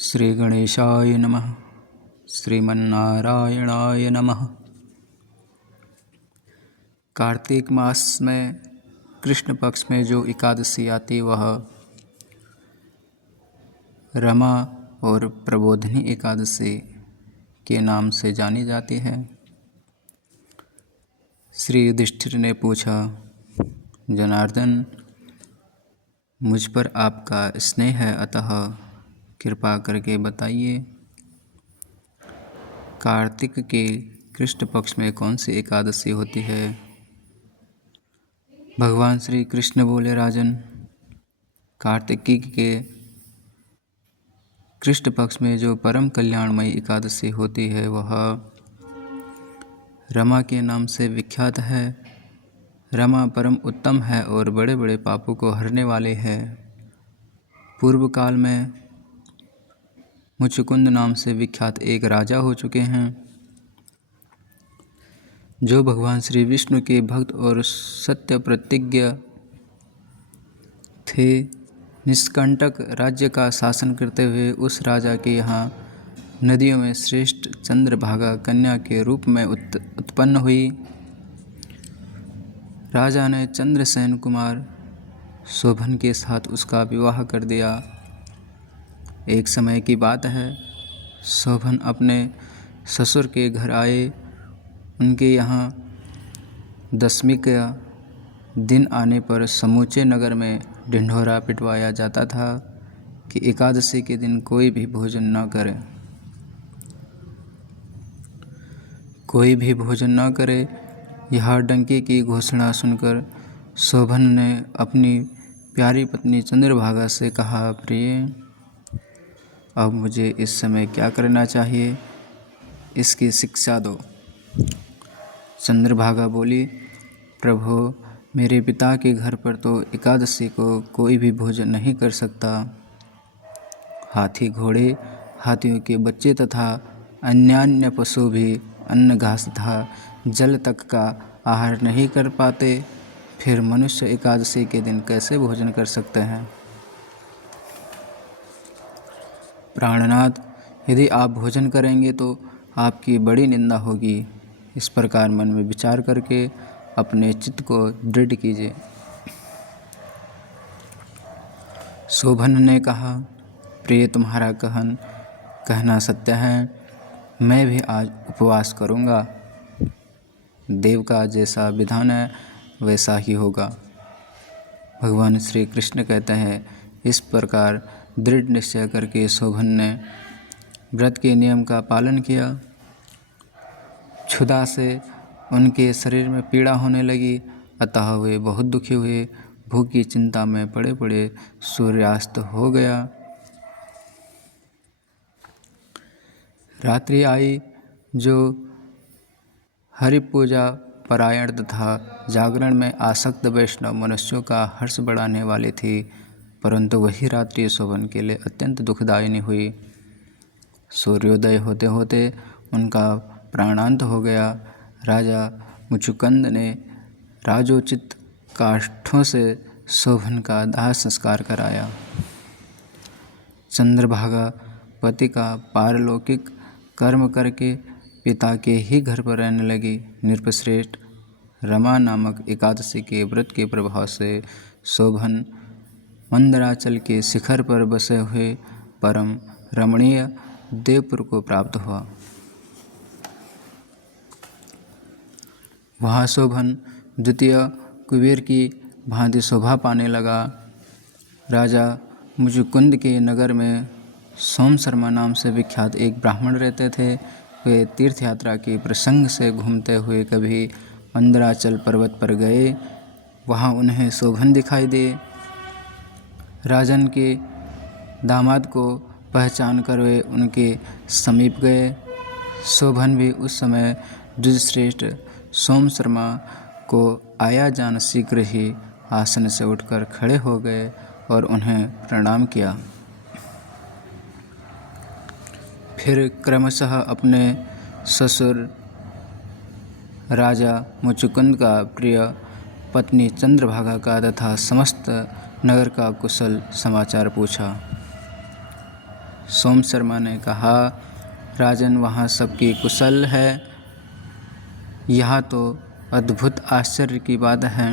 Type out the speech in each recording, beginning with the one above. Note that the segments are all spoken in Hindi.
श्री गणेशाय नमः। श्रीमन्नारायणाय नमः। कार्तिक मास में कृष्ण पक्ष में जो एकादशी आती वह रमा और प्रबोधिनी एकादशी के नाम से जानी जाती है। श्री युधिष्ठिर ने पूछा, जनार्दन, मुझ पर आपका स्नेह है, अतः कृपा करके बताइए, कार्तिक के कृष्ण पक्ष में कौन सी एकादशी होती है? भगवान श्री कृष्ण बोले, राजन, कार्तिकी के कृष्ण पक्ष में जो परम कल्याणमयी एकादशी होती है वह रमा के नाम से विख्यात है। रमा परम उत्तम है और बड़े बड़े पापों को हरने वाले है। पूर्व काल में मुचुकुंद नाम से विख्यात एक राजा हो चुके हैं, जो भगवान श्री विष्णु के भक्त और सत्य प्रतिज्ञ थे। निष्कंटक राज्य का शासन करते हुए उस राजा के यहाँ नदियों में श्रेष्ठ चंद्रभागा कन्या के रूप में उत्पन्न हुई। राजा ने चंद्रसेन कुमार शोभन के साथ उसका विवाह कर दिया। एक समय की बात है, शोभन अपने ससुर के घर आए। उनके यहाँ दशमी का दिन आने पर समूचे नगर में ढिंढोरा पिटवाया जाता था कि एकादशी के दिन कोई भी भोजन न करे। कोई भी भोजन न करे, यह डंके की घोषणा सुनकर शोभन ने अपनी प्यारी पत्नी चंद्रभागा से कहा, प्रिय, अब मुझे इस समय क्या करना चाहिए, इसकी शिक्षा दो। चंद्रभागा बोली, प्रभु, मेरे पिता के घर पर तो एकादशी को कोई भी भोजन नहीं कर सकता। हाथी, घोड़े, हाथियों के बच्चे तथा अन्यान्य पशु भी अन्न, घास तथा जल तक का आहार नहीं कर पाते, फिर मनुष्य एकादशी के दिन कैसे भोजन कर सकते हैं? प्राणनाथ, यदि आप भोजन करेंगे तो आपकी बड़ी निंदा होगी। इस प्रकार मन में विचार करके अपने चित्त को दृढ़ कीजिए। शोभन ने कहा, प्रिय, तुम्हारा कहना सत्य है। मैं भी आज उपवास करूँगा। देव का जैसा विधान है वैसा ही होगा। भगवान श्री कृष्ण कहते हैं, इस प्रकार दृढ़ निश्चय करके शोभन ने व्रत के नियम का पालन किया। क्षुधा से उनके शरीर में पीड़ा होने लगी, अतः वे बहुत दुखी हुए। भूख की चिंता में पड़े पड़े सूर्यास्त हो गया। रात्रि आई। जो हरि पूजा परायण तथा जागरण में आसक्त वैष्णव मनुष्यों का हर्ष बढ़ाने वाली थी, परंतु वही रात्रि शोभन के लिए अत्यंत दुखदायिनी हुई। सूर्योदय होते होते उनका प्राणांत हो गया। राजा मुचुकुंद ने राजोचित काष्ठों से शोभन का दाह संस्कार कराया। चंद्रभागा पति का पारलौकिक कर्म करके पिता के ही घर पर रहने लगी। नृपश्रेष्ठ, रमा नामक एकादशी के व्रत के प्रभाव से शोभन मंदराचल के शिखर पर बसे हुए परम रमणीय देवपुर को प्राप्त हुआ। वहाँ शोभन द्वितीय कुबेर की भांति शोभा पाने लगा। राजा मुचुकुंद के नगर में सोम शर्मा नाम से विख्यात एक ब्राह्मण रहते थे। वे तीर्थ यात्रा के प्रसंग से घूमते हुए कभी मंदराचल पर्वत पर गए। वहाँ उन्हें शोभन दिखाई दे। राजन के दामाद को पहचान कर वे उनके समीप गए। शोभन भी उस समय द्विजश्रेष्ठ सोम शर्मा को आया जान शीघ्र ही आसन से उठकर खड़े हो गए और उन्हें प्रणाम किया। फिर क्रमशः अपने ससुर राजा मुचुकुंद का प्रिय पत्नी चंद्रभागा का तथा समस्त नगर का कुशल समाचार पूछा। सोम शर्मा ने कहा, राजन, वहाँ सबकी कुशल है? यह तो अद्भुत आश्चर्य की बात है।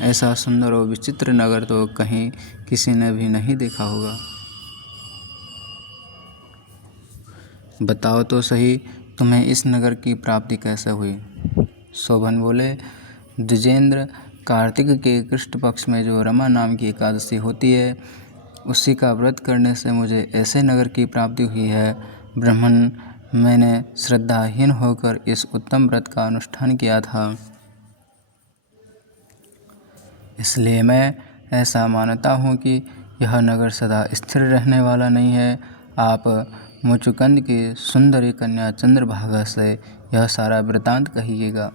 ऐसा सुंदर और विचित्र नगर तो कहीं किसी ने भी नहीं देखा होगा। बताओ तो सही, तुम्हें इस नगर की प्राप्ति कैसे हुई? शोभन बोले, द्विजेंद्र, कार्तिक के कृष्ण पक्ष में जो रमा नाम की एकादशी होती है, उसी का व्रत करने से मुझे ऐसे नगर की प्राप्ति हुई है। ब्राह्मण, मैंने श्रद्धाहीन होकर इस उत्तम व्रत का अनुष्ठान किया था, इसलिए मैं ऐसा मानता हूँ कि यह नगर सदा स्थिर रहने वाला नहीं है। आप मुचुकुंद की सुंदरी कन्या चंद्रभागा से यह सारा वृतांत कहिएगा।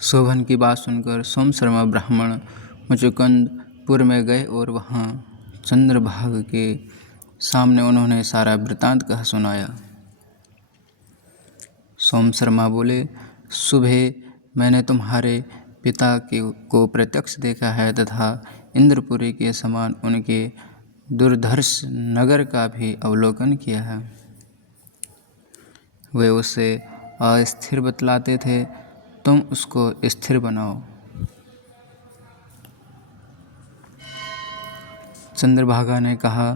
शोभन की बात सुनकर सोम शर्मा ब्राह्मण मुचुकुंदपुर में गए और वहाँ चंद्रभाग के सामने उन्होंने सारा वृतांत कह सुनाया। सोम शर्मा बोले, सुबह मैंने तुम्हारे पिता को प्रत्यक्ष देखा है तथा इंद्रपुरी के समान उनके दुर्धर्ष नगर का भी अवलोकन किया है। वे उसे अस्थिर बतलाते थे, तुम उसको स्थिर बनाओ। चंद्रभागा ने कहा,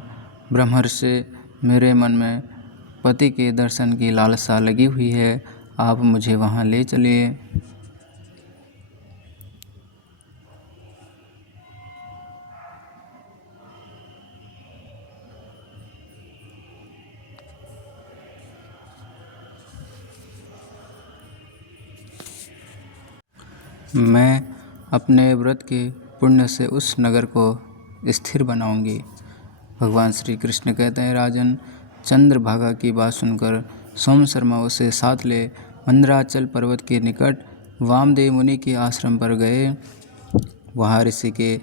ब्रह्मर्षि, मेरे मन में पति के दर्शन की लालसा लगी हुई है, आप मुझे वहाँ ले चलिए। मैं अपने व्रत के पुण्य से उस नगर को स्थिर बनाऊंगी। भगवान श्री कृष्ण कहते हैं, राजन, चंद्रभागा की बात सुनकर सोम शर्मा उसे साथ ले मंदराचल पर्वत के निकट वामदेव मुनि के आश्रम पर गए। वहाँ ऋषि के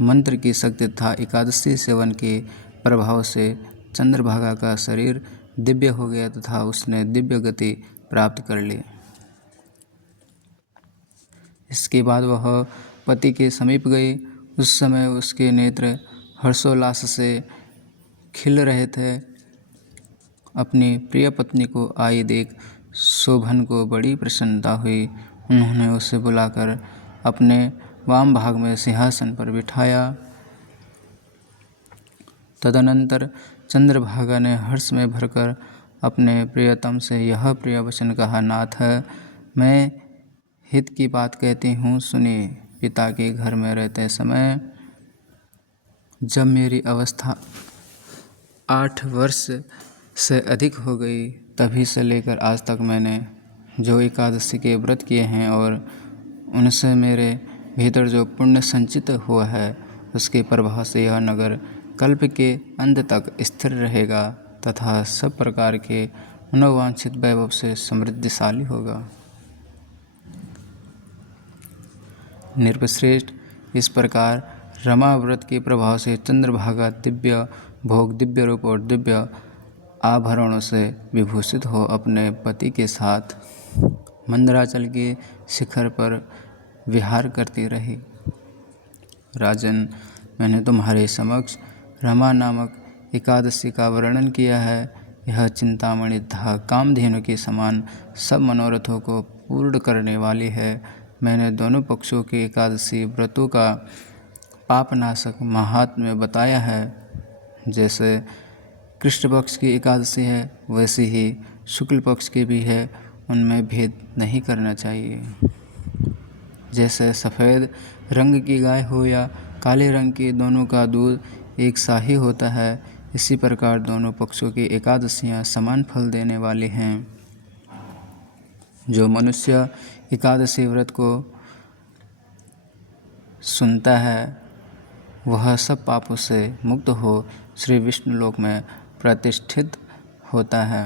मंत्र की शक्ति तथा एकादशी सेवन के प्रभाव से चंद्रभागा का शरीर दिव्य हो गया तथा उसने दिव्य गति प्राप्त कर ली। इसके बाद वह पति के समीप गई। उस समय उसके नेत्र हर्षोल्लास से खिल रहे थे। अपनी प्रिय पत्नी को आई देख शोभन को बड़ी प्रसन्नता हुई। उन्होंने उसे बुलाकर अपने वाम भाग में सिंहासन पर बिठाया। तदनंतर चंद्रभागा ने हर्ष में भरकर अपने प्रियतम से यह प्रिय वचन कहा, नाथ, मैं हित की बात कहती हूँ, सुनिए। पिता के घर में रहते समय जब मेरी अवस्था 8 वर्ष से अधिक हो गई, तभी से लेकर आज तक मैंने जो एकादशी के व्रत किए हैं और उनसे मेरे भीतर जो पुण्य संचित हुआ है, उसके प्रभाव से यह नगर कल्प के अंत तक स्थिर रहेगा तथा सब प्रकार के मनोवांछित वैभव से समृद्धिशाली होगा। नृपश्रेष्ठ, इस प्रकार रमा व्रत के प्रभाव से चंद्रभागा दिव्य भोग, दिव्य रूप और दिव्य आभरणों से विभूषित हो अपने पति के साथ मंदराचल के शिखर पर विहार करती रही। राजन, मैंने तुम्हारे समक्ष रमा नामक एकादशी का वर्णन किया है। यह चिंतामणि तथा कामधेनु के समान सब मनोरथों को पूर्ण करने वाली है। मैंने दोनों पक्षों के एकादशी व्रतों का पापनाशक महात्म्य बताया है। जैसे कृष्ण पक्ष की एकादशी है, वैसे ही शुक्ल पक्ष की भी है, उनमें भेद नहीं करना चाहिए। जैसे सफ़ेद रंग की गाय हो या काले रंग की, दोनों का दूध एक सा ही होता है, इसी प्रकार दोनों पक्षों की एकादशियाँ समान फल देने वाली हैं। जो मनुष्य एकादशी व्रत को सुनता है, वह सब पापों से मुक्त हो श्री विष्णु लोक में प्रतिष्ठित होता है।